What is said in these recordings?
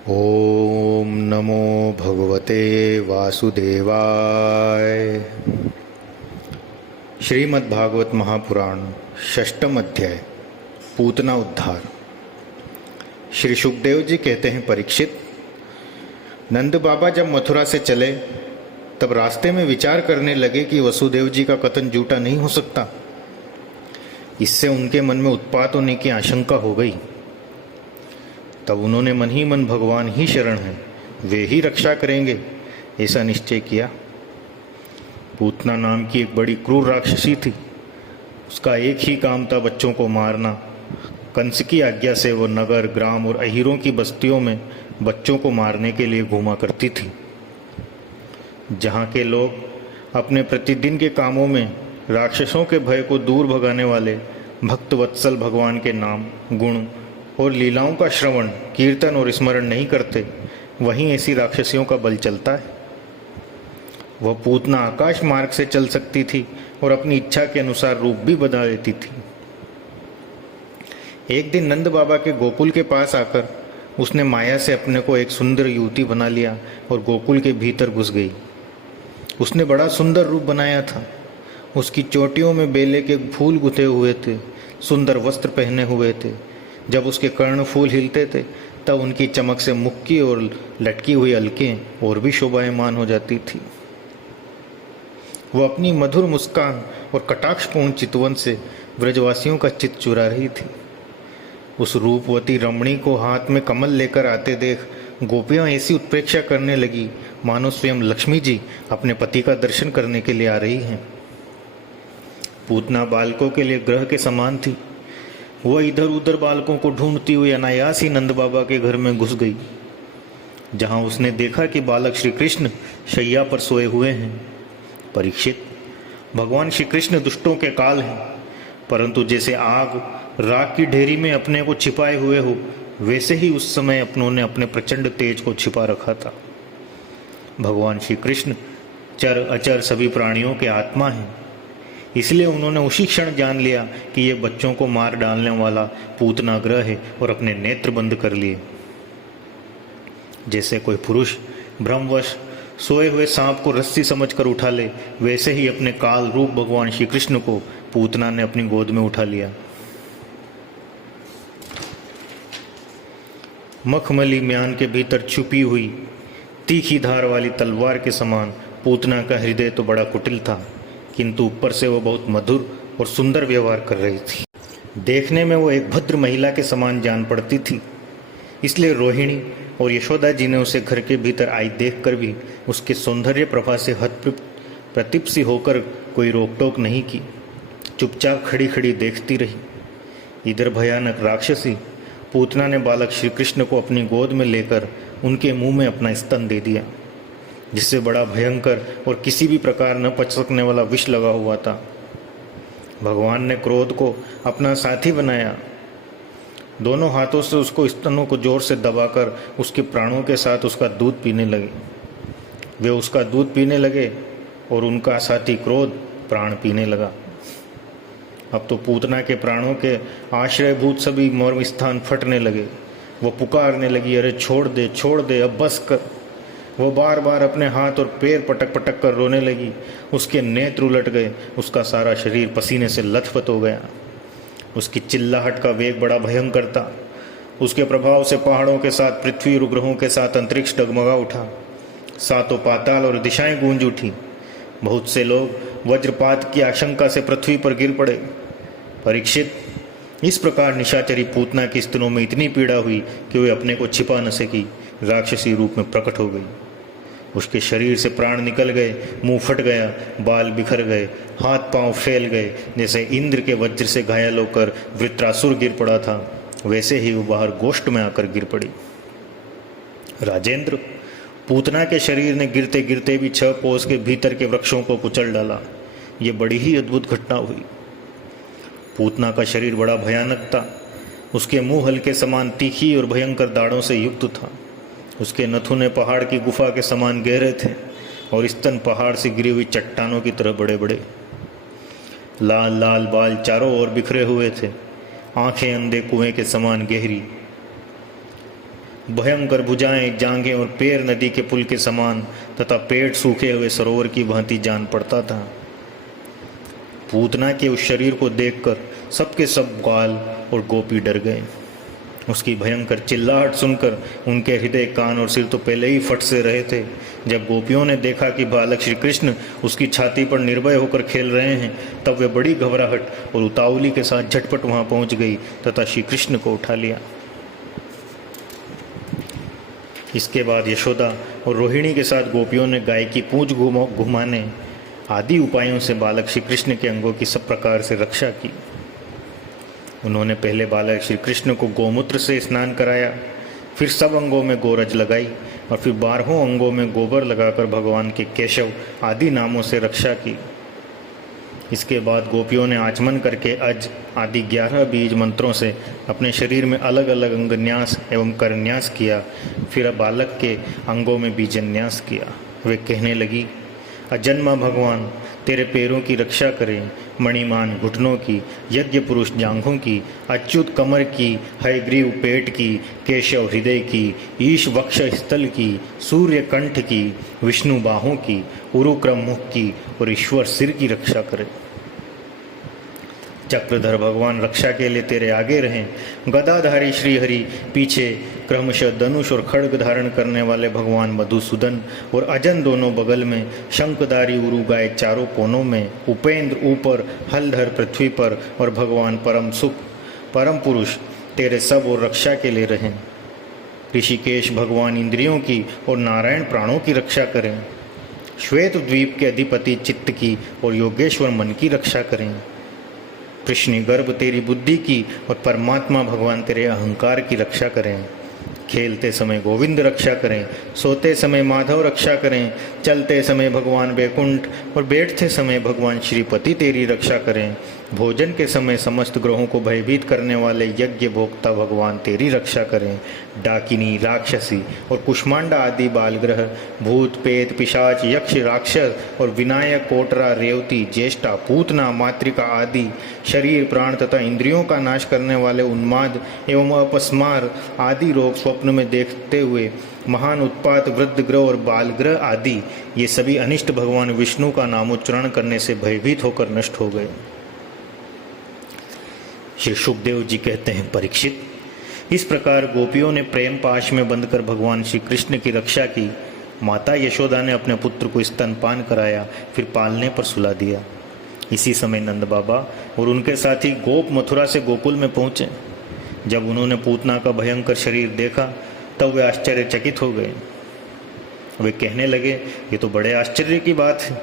ओम नमो भगवते वासुदेवाय। श्रीमद्भागवत महापुराण षष्ठम अध्याय पूतना उद्धार। श्री सुखदेव जी कहते हैं, परीक्षित, नंद बाबा जब मथुरा से चले तब रास्ते में विचार करने लगे कि वसुदेव जी का कथन झूठा नहीं हो सकता। इससे उनके मन में उत्पात होने की आशंका हो गई। तब उन्होंने मन ही मन भगवान ही शरण हैं, वे ही रक्षा करेंगे, ऐसा निश्चय किया। पूतना नाम की एक बड़ी क्रूर राक्षसी थी। उसका एक ही काम था बच्चों को मारना। कंस की आज्ञा से वो नगर, ग्राम और अहीरों की बस्तियों में बच्चों को मारने के लिए घूमा करती थी। जहाँ के लोग अपने प्रतिदिन के कामों में राक्षसों के भय को दूर भगाने वाले भक्तवत्सल भगवान के नाम, गुण और लीलाओं का श्रवण, कीर्तन और स्मरण नहीं करते, वहीं ऐसी राक्षसियों का बल चलता है। वह पूतना आकाश मार्ग से चल सकती थी और अपनी इच्छा के अनुसार रूप भी बदल लेती थी। एक दिन नंद बाबा के गोकुल के पास आकर उसने माया से अपने को एक सुंदर युवती बना लिया और गोकुल के भीतर घुस गई। उसने बड़ा सुंदर रूप बनाया था। उसकी चोटियों में बेले के फूल गुथे हुए थे, सुंदर वस्त्र पहने हुए थे। जब उसके कर्ण फूल हिलते थे तब उनकी चमक से मुक्की और लटकी हुई अलकें और भी शोभायमान हो जाती थी। वह अपनी मधुर मुस्कान और कटाक्षपूर्ण चितवन से ब्रजवासियों का चित्त चुरा रही थी। उस रूपवती रमणी को हाथ में कमल लेकर आते देख गोपियां ऐसी उत्प्रेक्षा करने लगी मानो स्वयं लक्ष्मी जी अपने पति का दर्शन करने के लिए आ रही हैं। पूतना बालकों के लिए ग्रह के समान थी। वह इधर उधर बालकों को ढूंढती हुई अनायास ही नंद बाबा के घर में घुस गई। जहां उसने देखा कि बालक श्री कृष्ण शैया पर सोए हुए हैं। परीक्षित, भगवान श्री कृष्ण दुष्टों के काल हैं, परंतु जैसे आग राख की ढेरी में अपने को छिपाए हुए हो, वैसे ही उस समय अपनों ने अपने प्रचंड तेज को छिपा रखा था। भगवान श्री कृष्ण चर अचर सभी प्राणियों के आत्मा हैं, इसलिए उन्होंने उसी क्षण जान लिया कि ये बच्चों को मार डालने वाला पूतना ग्रह है और अपने नेत्र बंद कर लिए। जैसे कोई पुरुष भ्रमवश सोए हुए सांप को रस्सी समझकर उठा ले, वैसे ही अपने काल रूप भगवान श्री कृष्ण को पूतना ने अपनी गोद में उठा लिया। मखमली म्यान के भीतर छुपी हुई तीखी धार वाली तलवार के समान पूतना का हृदय तो बड़ा कुटिल था, किंतु ऊपर से वो बहुत मधुर और सुंदर व्यवहार कर रही थी। देखने में वो एक भद्र महिला के समान जान पड़ती थी। इसलिए रोहिणी और यशोदा जी ने उसे घर के भीतर आई देखकर भी उसके सौंदर्य प्रभा से हतप्रतिप सी होकर कोई रोक टोक नहीं की। चुपचाप खड़ी खड़ी देखती रही। इधर भयानक राक्षसी पूतना ने बालक श्री कृष्ण को अपनी गोद में लेकर उनके मुंह में अपना स्तन दे दिया, जिससे बड़ा भयंकर और किसी भी प्रकार न पच सकने वाला विष लगा हुआ था। भगवान ने क्रोध को अपना साथी बनाया। दोनों हाथों से उसको स्तनों को जोर से दबाकर उसके प्राणों के साथ उसका दूध पीने लगे। वे उसका दूध पीने लगे और उनका साथी क्रोध प्राण पीने लगा। अब तो पूतना के प्राणों के आश्रयभूत सभी मर्म स्थान फटने लगे। वो पुकारने लगी, अरे छोड़ दे छोड़ दे, अब बस कर। वो बार बार अपने हाथ और पैर पटक पटक कर रोने लगी। उसके नेत्र उलट गए, उसका सारा शरीर पसीने से लथपथ हो गया। उसकी चिल्लाहट का वेग बड़ा भयंकर था। उसके प्रभाव से पहाड़ों के साथ पृथ्वी और ग्रहों के साथ अंतरिक्ष डगमगा उठा। सातों पाताल और दिशाएं गूंज उठी। बहुत से लोग वज्रपात की आशंका से पृथ्वी पर गिर पड़े। परीक्षित, इस प्रकार निशाचरी पूतना की स्तनों में इतनी पीड़ा हुई कि वे अपने को छिपा न सकी, राक्षसी रूप में प्रकट हो गई। उसके शरीर से प्राण निकल गए, मुंह फट गया, बाल बिखर गए, हाथ पांव फैल गए। जैसे इंद्र के वज्र से घायल होकर वृत्रासुर गिर पड़ा था, वैसे ही वो बाहर गोष्ठ में आकर गिर पड़ी। राजेंद्र, पूतना के शरीर ने गिरते गिरते भी 6 कोस के भीतर के वृक्षों को कुचल डाला। ये बड़ी ही अद्भुत घटना हुई। पूतना का शरीर बड़ा भयानक था। उसके मुंह हल्के समान तीखी और भयंकर दाढ़ों से युक्त था। उसके नथुने पहाड़ की गुफा के समान गहरे थे और स्तन पहाड़ से गिरी हुई चट्टानों की तरह बड़े बड़े। लाल लाल बाल चारों ओर बिखरे हुए थे। आंखें अंधे कुएं के समान गहरी। भयंकर भुजाएं, जांघें और पैर नदी के पुल के समान तथा पेट सूखे हुए सरोवर की भांति जान पड़ता था। पूतना के उस शरीर को देखकर सबके सब ग्वाल और गोपी डर गए। उसकी भयंकर चिल्लाहट सुनकर उनके हृदय, कान और सिर तो पहले ही फट से रहे थे। जब गोपियों ने देखा कि बालक श्री कृष्ण उसकी छाती पर निर्भय होकर खेल रहे हैं, तब वे बड़ी घबराहट और उतावली के साथ झटपट वहां पहुंच गई तथा श्री कृष्ण को उठा लिया। इसके बाद यशोदा और रोहिणी के साथ गोपियों ने गाय की पूंछ घुमाने आदि उपायों से बालक श्री कृष्ण के अंगों की सब प्रकार से रक्षा की। उन्होंने पहले बालक श्री कृष्ण को गोमूत्र से स्नान कराया, फिर सब अंगों में गोरज लगाई और फिर 12 अंगों में गोबर लगाकर भगवान के केशव आदि नामों से रक्षा की। इसके बाद गोपियों ने आचमन करके अज आदि 11 बीज मंत्रों से अपने शरीर में अलग अलग अंगन्यास एवं करन्यास किया। फिर बालक के अंगों में बीजन्यास किया। वे कहने लगी, अजन्मा भगवान तेरे पैरों की रक्षा करें, मणिमान घुटनों की, यज्ञ पुरुष जांघों की, अच्युत कमर की, हयग्रीव पेट की, केशव हृदय की, ईश वक्ष स्थल की, सूर्य कंठ की, विष्णु बाहों की, उरुक्रम मुख की और ईश्वर सिर की रक्षा करे। चक्रधर भगवान रक्षा के लिए तेरे आगे रहें। गदाधारी श्रीहरि पीछे, क्रमशः धनुष और खड्ग धारण करने वाले भगवान मधुसूदन और अजन दोनों बगल में, शंखधारी उरुगाय चारों कोनों में, उपेंद्र ऊपर, हलधर पृथ्वी पर और भगवान परम सुख परम पुरुष तेरे सब और रक्षा के लिए रहें। ऋषिकेश भगवान इंद्रियों की और नारायण प्राणों की रक्षा करें। श्वेत द्वीप के अधिपति चित्त की और योगेश्वर मन की रक्षा करें। कृष्ण गर्भ तेरी बुद्धि की और परमात्मा भगवान तेरे अहंकार की रक्षा करें। खेलते समय गोविंद रक्षा करें, सोते समय माधव रक्षा करें, चलते समय भगवान वैकुंठ और बैठते समय भगवान श्रीपति तेरी रक्षा करें। भोजन के समय समस्त ग्रहों को भयभीत करने वाले यज्ञ भोक्ता भगवान तेरी रक्षा करें। डाकिनी, राक्षसी और कुष्मांडा आदि बालग्रह, भूत पेत पिशाच यक्ष राक्षस और विनायक कोटरा रेवती ज्येष्ठा पूतना मातृका आदि शरीर प्राण तथा इंद्रियों का नाश करने वाले उन्माद एवं अपस्मार आदि रोग स्वप्न में देखते हुए महान उत्पात वृद्ध ग्रह और बालग्रह आदि ये सभी अनिष्ट भगवान विष्णु का नामोच्चारण करने से भयभीत होकर नष्ट हो गए। श्री सुखदेव जी कहते हैं, परीक्षित, इस प्रकार गोपियों ने प्रेम पाश में बंधकर भगवान श्री कृष्ण की रक्षा की। माता यशोदा ने अपने पुत्र को स्तनपान कराया, फिर पालने पर सुला दिया। इसी समय नंद बाबा और उनके साथी गोप मथुरा से गोकुल में पहुंचे। जब उन्होंने पूतना का भयंकर शरीर देखा तब वे आश्चर्यचकित हो गए। वे कहने लगे, ये तो बड़े आश्चर्य की बात है।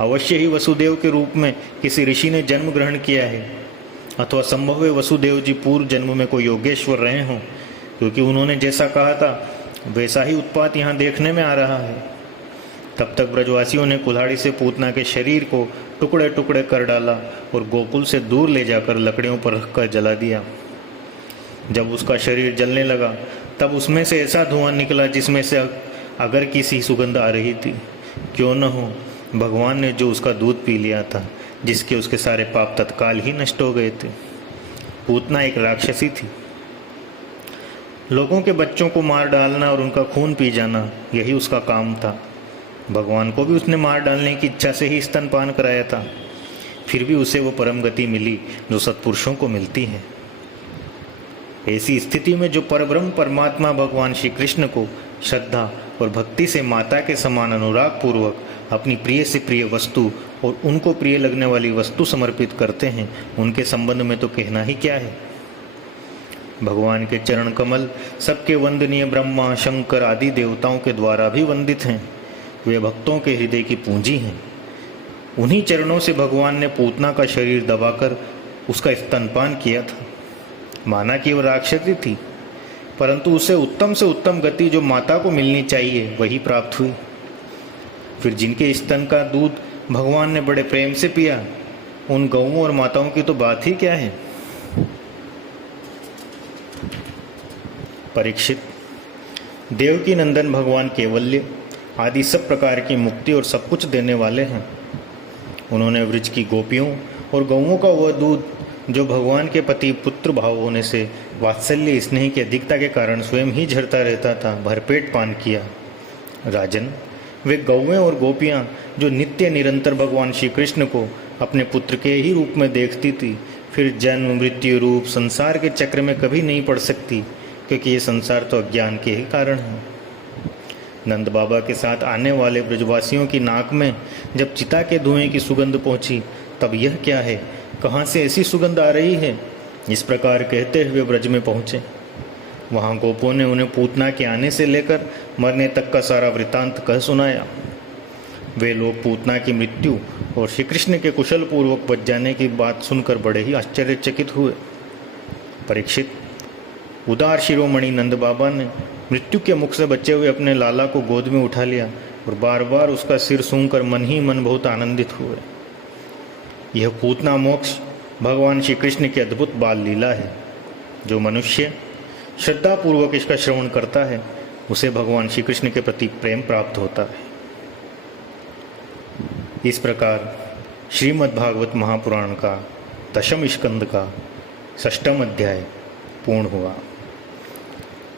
अवश्य ही वसुदेव के रूप में किसी ऋषि ने जन्म ग्रहण किया है, अथवा संभव है वसुदेव जी पूर्व जन्म में कोई योगेश्वर रहे हों, क्योंकि उन्होंने जैसा कहा था वैसा ही उत्पात यहाँ देखने में आ रहा है। तब तक ब्रजवासियों ने कुल्हाड़ी से पूतना के शरीर को टुकड़े टुकड़े कर डाला और गोकुल से दूर ले जाकर लकड़ियों पर रखकर जला दिया। जब उसका शरीर जलने लगा तब उसमें से ऐसा धुआं निकला जिसमें से अगर किसी सुगंध आ रही थी। क्यों न हो, भगवान ने जो उसका दूध पी लिया था, जिसके उसके सारे पाप तत्काल ही नष्ट हो गए थे। पूतना एक राक्षसी थी। लोगों के बच्चों को मार डालना और उनका खून पी जाना, यही उसका काम था। भगवान को भी उसने मार डालने की इच्छा से ही स्तनपान कराया था। फिर भी उसे वो परम गति मिली जो सत्पुरुषों को मिलती है। ऐसी स्थिति में जो परब्रह्म परमात्मा भगवान श्री कृष्ण को श्रद्धा और भक्ति से माता के समान अनुराग पूर्वक अपनी प्रिय से प्रिय वस्तु और उनको प्रिय लगने वाली वस्तु समर्पित करते हैं, उनके संबंध में तो कहना ही क्या है। भगवान के चरण कमल सबके वंदनीय ब्रह्मा शंकर आदि देवताओं के द्वारा भी वंदित हैं। वे भक्तों के हृदय की पूंजी हैं। उन्हीं चरणों से भगवान ने पूतना का शरीर दबाकर उसका स्तनपान किया था। माना कि वह राक्षसी थी, परंतु उसे उत्तम से उत्तम गति जो माता को मिलनी चाहिए वही प्राप्त हुई। फिर जिनके स्तन का दूध भगवान ने बड़े प्रेम से पिया, उन गौओं और माताओं की तो बात ही क्या है। परीक्षित, देवकी नंदन भगवान केवल्य आदि सब प्रकार की मुक्ति और सब कुछ देने वाले हैं। उन्होंने व्रज की गोपियों और गौओं का वह दूध जो भगवान के पति पुत्र भाव होने से वात्सल्य स्नेह की अधिकता के कारण स्वयं ही झरता रहता था, भरपेट पान किया। राजन, वे गौवें और गोपियां जो नित्य निरंतर भगवान श्री कृष्ण को अपने पुत्र के ही रूप में देखती थी, फिर जन्म मृत्यु रूप संसार के चक्र में कभी नहीं पड़ सकती, क्योंकि ये संसार तो अज्ञान के ही कारण है। नंद बाबा के साथ आने वाले ब्रजवासियों की नाक में जब चिता के धुएं की सुगंध पहुंची, तब यह क्या है, कहाँ से ऐसी सुगंध आ रही है, इस प्रकार कहते हुए ब्रज में पहुंचे। वहां गोपों ने उन्हें पूतना के आने से लेकर मरने तक का सारा वृतांत कह सुनाया। वे लोग पूतना की मृत्यु और श्री कृष्ण के कुशल पूर्वक बच जाने की बात सुनकर बड़े ही आश्चर्यचकित हुए। परीक्षित, उदार शिरोमणि नंद बाबा ने मृत्यु के मुख से बचे हुए अपने लाला को गोद में उठा लिया और बार बार उसका सिर सूंघकर मन ही मन बहुत आनंदित हुए। यह पूतना मोक्ष भगवान श्री कृष्ण की अद्भुत बाल लीला है। जो मनुष्य श्रद्धापूर्वक इसका श्रवण करता है, उसे भगवान श्री कृष्ण के प्रति प्रेम प्राप्त होता है। इस प्रकार श्रीमद् भागवत महापुराण का 10वें स्कंद का 6वां अध्याय पूर्ण हुआ।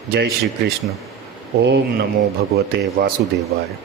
जय श्री कृष्ण। ओम नमो भगवते वासुदेवाय।